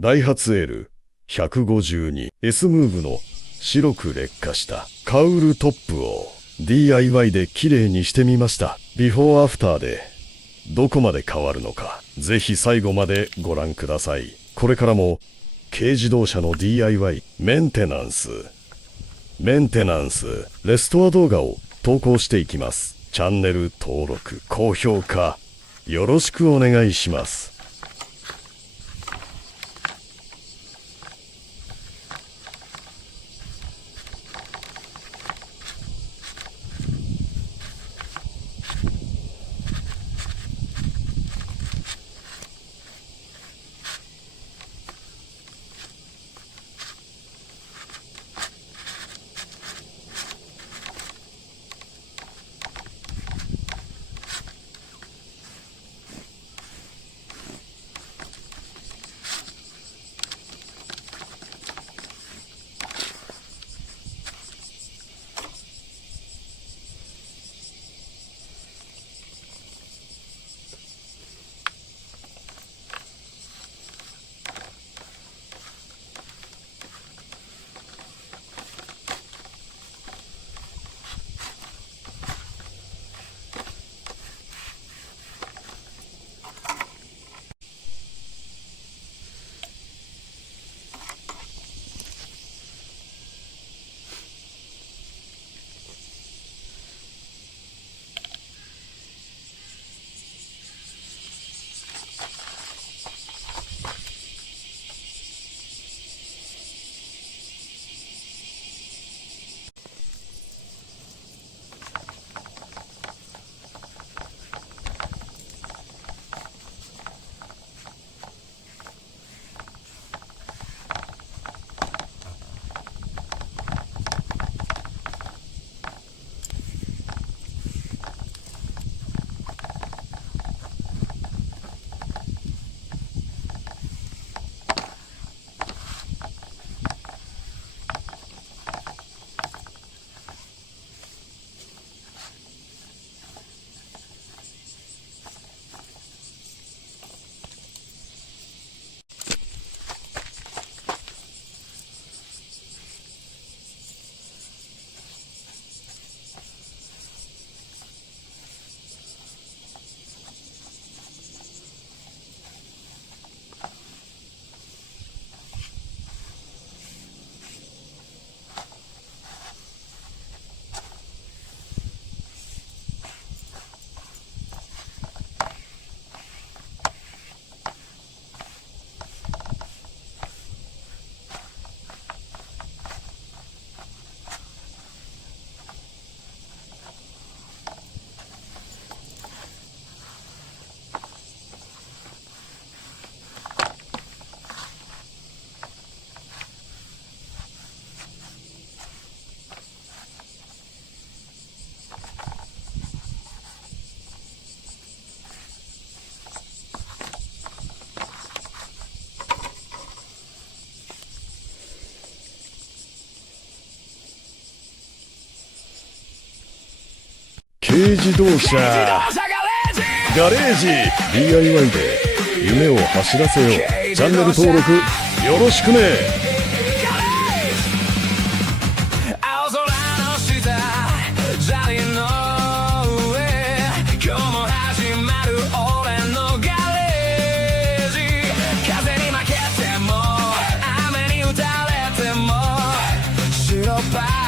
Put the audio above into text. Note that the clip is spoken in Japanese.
ダイハツ L152S ムーブの白く劣化したカウルトップを DIY で綺麗にしてみました。ビフォーアフターでどこまで変わるのか、ぜひ最後までご覧ください。これからも軽自動車の DIY、メンテナンス、レストア動画を投稿していきます。チャンネル登録、高評価よろしくお願いします。軽自動車ガレージ DIY で夢を走らせよう。チャンネル登録よろしくね。青空の下砂利の上、今日も始まる俺のガレージ。風に負けても雨に打たれても白パ